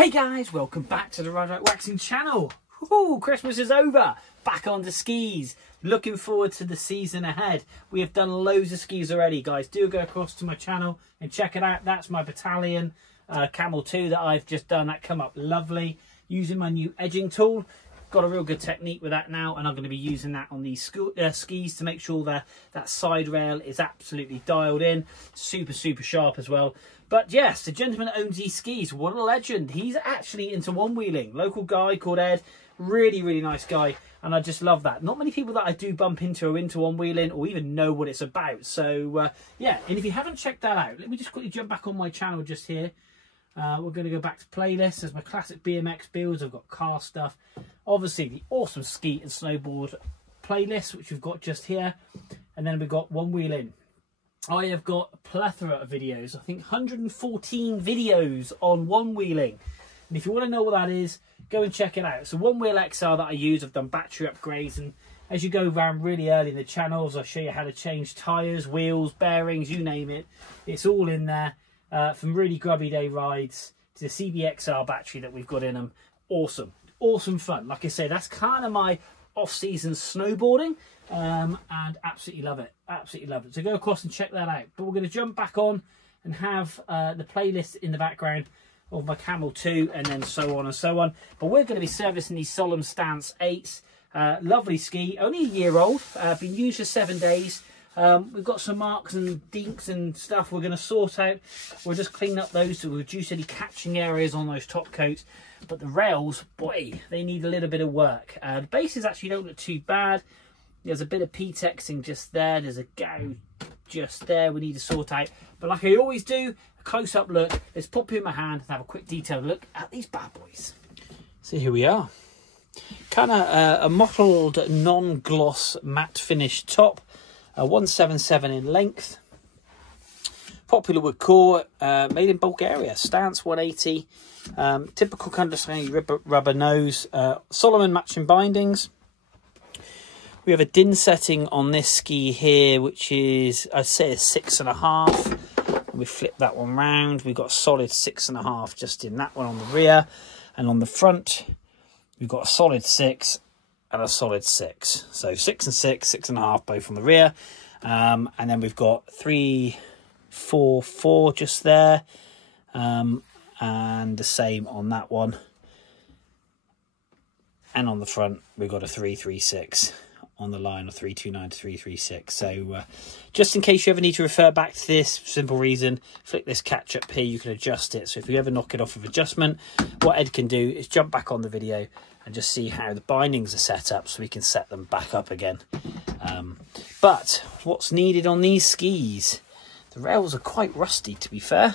Hey guys, welcome back to the Ride Waxing channel. Ooh, Christmas is over. Back on the skis. Looking forward to the season ahead. We have done loads of skis already, guys. Do go across to my channel and check it out. That's my Battalion Camel 2 that I've just done. That come up lovely using my new edging tool. Got a real good technique with that now, and I'm going to be using that on these skis to make sure that side rail is absolutely dialed in. Super sharp as well. But yes, the gentleman that owns these skis, what a legend. He's actually into one-wheeling. Local guy called Ed. Really nice guy, and I just love that. Not many people that I do bump into are into one-wheeling or even know what it's about. So yeah, and if you haven't checked that out, let me just quickly jump back on my channel just here. We're going to go back to playlists. There's my classic BMX builds. I've got car stuff. Obviously, the awesome ski and snowboard playlist, which we've got just here. And then we've got one wheeling. I have got a plethora of videos. I think 114 videos on one wheeling. And if you want to know what that is, go and check it out. So one wheel XR that I use, I've done battery upgrades. And as you go around really early in the channels, I'll show you how to change tyres, wheels, bearings, you name it. It's all in there. From really grubby day rides to the CBXR battery that we've got in them. Awesome fun. Like I say, that's kind of my off-season snowboarding, and absolutely love it. So go across and check that out. But we're going to jump back on and have the playlist in the background of my Camel 2, and then so on and so on. But we're going to be servicing these Salomon Stance 8s. Lovely ski, only a year old, been used for 7 days. We've got some marks and dinks and stuff we're going to sort out. We'll just clean up those to reduce any catching areas on those top coats. But the rails, boy, they need a little bit of work. The bases actually don't look too bad. There's a bit of P-texing just there. There's a gouge just there we need to sort out. But like I always do, a close-up look. Let's pop in my hand and have a quick detailed look at these bad boys. So here we are. Kind of a mottled non-gloss matte finish top. 177 in length. Popular wood core, made in Bulgaria. Stance 180. Typical kind of rubber nose. Salomon matching bindings. We have a din setting on this ski here, which is, I'd say, a 6.5. We flip that one round. We've got a solid 6.5 just in that one on the rear. And on the front, we've got a solid 6 and a solid 6. So 6 and 6, 6.5 both on the rear. And then we've got 3, 4, 4 just there. And the same on that one. And on the front, we've got a 3, 3, 6 on the line, or 329 to 336. So just in case you ever need to refer back to this, simple reason, flick this catch up here, you can adjust it. So if you ever knock it off of adjustment, what Ed can do is jump back on the video and just see how the bindings are set up so we can set them back up again. But what's needed on these skis? The rails are quite rusty, to be fair.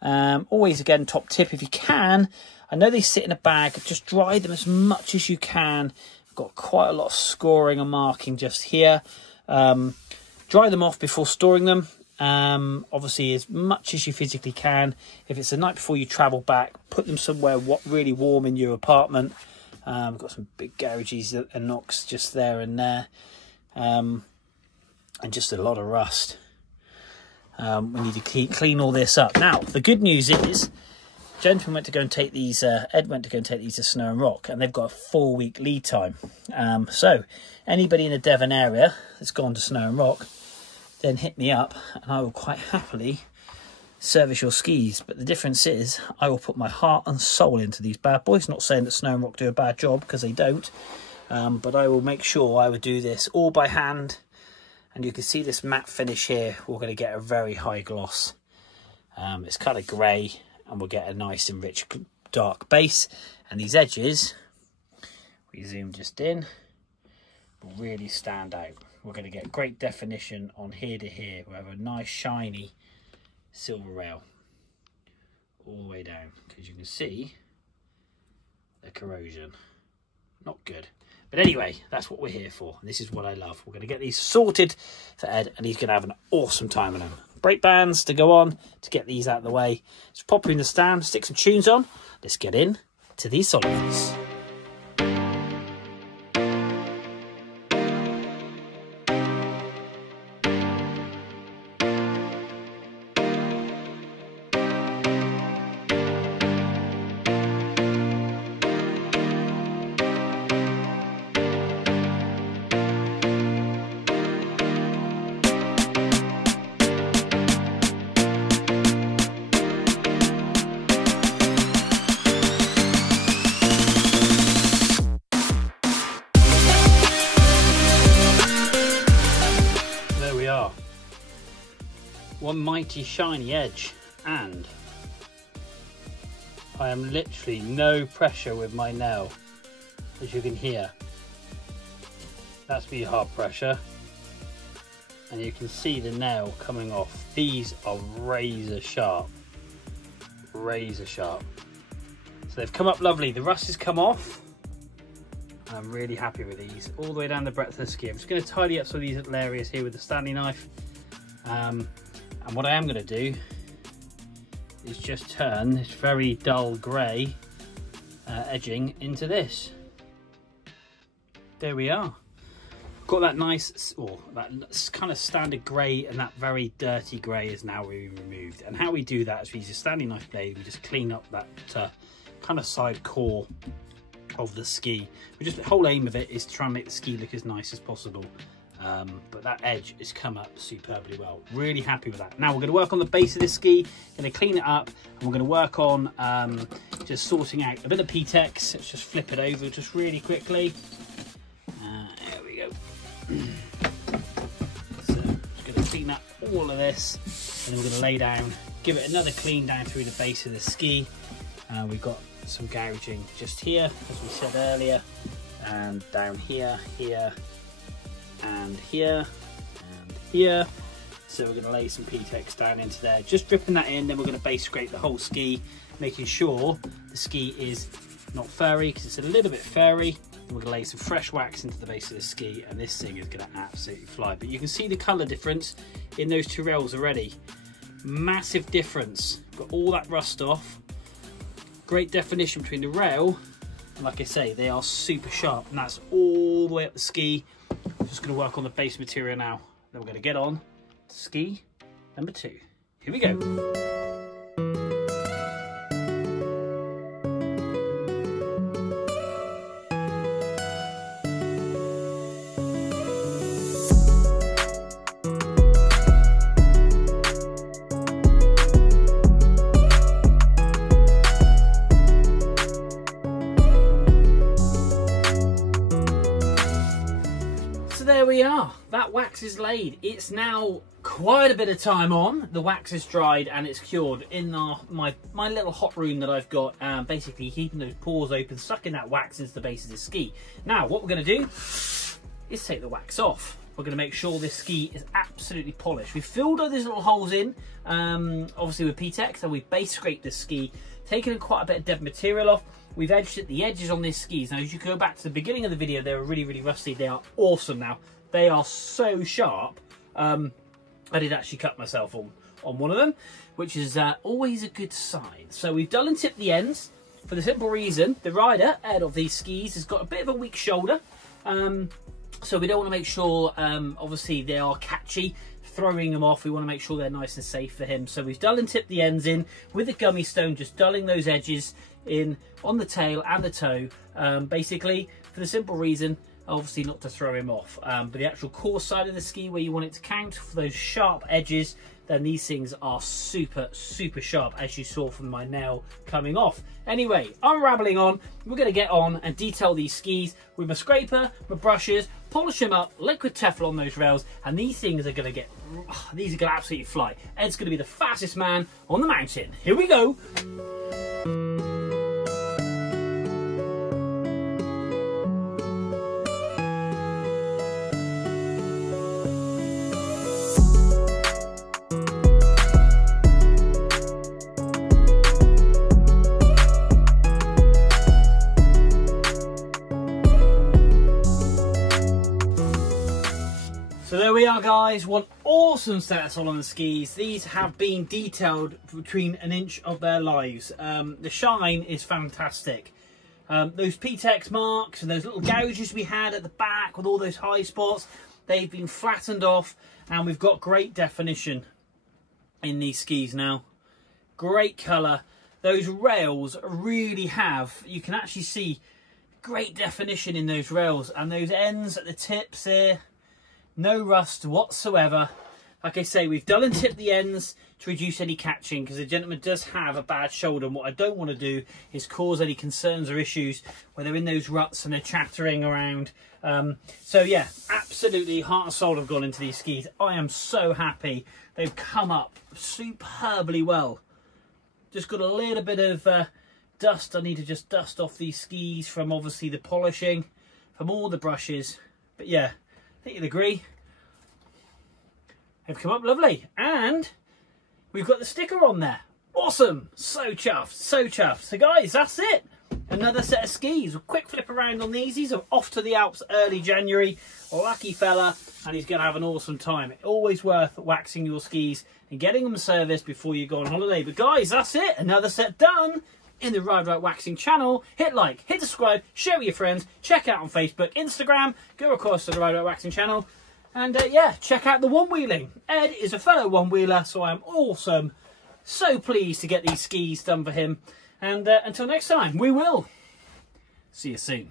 Always, again, top tip, if you can, I know they sit in a bag, just dry them as much as you can. Got quite a lot of scoring and marking just here. Dry them off before storing them. Obviously, as much as you physically can. If it's the night before you travel back, put them somewhere really warm in your apartment. Got some big gouges and knocks just there and there. And just a lot of rust. We need to clean all this up. Now, the good news is, gentleman went to go and take these, Ed went to go and take these to Snow and Rock, and they've got a 4-week lead time. So anybody in the Devon area that's gone to Snow and Rock, then hit me up and I will quite happily service your skis. But the difference is I will put my heart and soul into these bad boys. Not saying that Snow and Rock do a bad job, because they don't. But I will make sure I would do this all by hand. And you can see this matte finish here. We're going to get a very high gloss. It's kind of grey, and we'll get a nice and rich dark base. And these edges, we zoom just in, will really stand out. We're going to get great definition on here to here. We'll have a nice shiny silver rail all the way down, because you can see the corrosion. Not good. But anyway, that's what we're here for. And this is what I love. We're going to get these sorted for Ed, and he's going to have an awesome time on them. Brake bands to go on to get these out of the way. Just pop you in the stand, stick some tunes on. Let's get in to these Solomons. one mighty shiny edge, and I am literally no pressure with my nail, as you can hear. That's me hard pressure, and you can see the nail coming off. These are razor sharp, razor sharp. So they've come up lovely. The rust has come off. I'm really happy with these, all the way down the breadth of the ski. I'm just going to tidy up some of these little areas here with the Stanley knife. And what I am going to do is just turn this very dull grey edging into this. There we are. Got that nice, or that kind of standard grey, and that very dirty grey is now removed. And how we do that is we use a Stanley knife blade. We just clean up that kind of side core of the ski. The whole aim of it is to try and make the ski look as nice as possible. But that edge has come up superbly well. Really happy with that. Now we're going to work on the base of this ski, going to clean it up, and we're going to work on just sorting out a bit of P-Tex. Let's just flip it over just really quickly. There we go. So just going to clean up all of this, and then we're going to lay down, give it another clean down through the base of the ski. We've got some gouging just here, as we said earlier, and down here, here, and here, and here. So we're going to lay some P-Tex down into there, just dripping that in. Then we're going to base scrape the whole ski, making sure the ski is not furry, because it's a little bit furry. And we're going to lay some fresh wax into the base of the ski, and this thing is going to absolutely fly. But you can see the colour difference in those two rails already. Massive difference. Got all that rust off. Great definition between the rail, and like I say, they are super sharp, and that's all the way up the ski. I'm just going to work on the base material now. Then we're going to get on to ski number 2. Here we go. There we are, that wax is laid. It's now quite a bit of time on. The wax is dried and it's cured in my little hot room that I've got, basically keeping those pores open, sucking that wax into the base of the ski. Now what we're going to do is take the wax off. We're going to make sure this ski is absolutely polished. We've filled all these little holes in, obviously with P-Tex, and we've base scraped the ski, taken quite a bit of dead material off. We've edged at the edges on these skis. Now, as you go back to the beginning of the video, they were really, really rusty. They are awesome now. They are so sharp. I did actually cut myself on one of them, which is always a good sign. So we've dull and tipped the ends for the simple reason the rider out of these skis has got a bit of a weak shoulder. So we don't want to make sure, obviously they are catchy, throwing them off. We want to make sure they're nice and safe for him. So we've dull and tipped the ends in with the gummy stone, just dulling those edges in on the tail and the toe, basically for the simple reason, obviously not to throw him off. But the actual core side of the ski where you want it to count for those sharp edges, then these things are super, super sharp, as you saw from my nail coming off. Anyway, I'm rambling on. We're going to get on and detail these skis with my scraper, my brushes, polish them up, liquid Teflon those rails, and these things are going to absolutely fly. Ed's going to be the fastest man on the mountain. Here we go. So there we are, guys, one awesome set of Salomon skis. These have been detailed between an inch of their lives. The shine is fantastic. Those P-Tex marks and those little gouges we had at the back with all those high spots, they've been flattened off, and we've got great definition in these skis now. Great colour. Those rails really have, you can actually see great definition in those rails, and those ends at the tips here, no rust whatsoever. Like I say, we've dull and tipped the ends to reduce any catching, because the gentleman does have a bad shoulder, and what I don't want to do is cause any concerns or issues when they're in those ruts and they're chattering around. So yeah, absolutely heart and soul have gone into these skis. I am so happy. They've come up superbly well. Just got a little bit of dust. I need to just dust off these skis from obviously the polishing, from all the brushes. But yeah, I think you'd agree. They've come up lovely. And we've got the sticker on there. Awesome. So chuffed. So chuffed. So guys, that's it. Another set of skis. A quick flip around on these. These are off to the Alps early January. Lucky fella. And he's going to have an awesome time. It's always worth waxing your skis and getting them serviced before you go on holiday. But guys, that's it. Another set done in the Ride Right Waxing channel. Hit like, hit subscribe, share with your friends. Check out on Facebook, Instagram. Go across to the Ride Right Waxing channel. And yeah, check out the one-wheeling. Ed is a fellow one-wheeler, so I'm awesome. So pleased to get these skis done for him. And until next time, we will see you soon.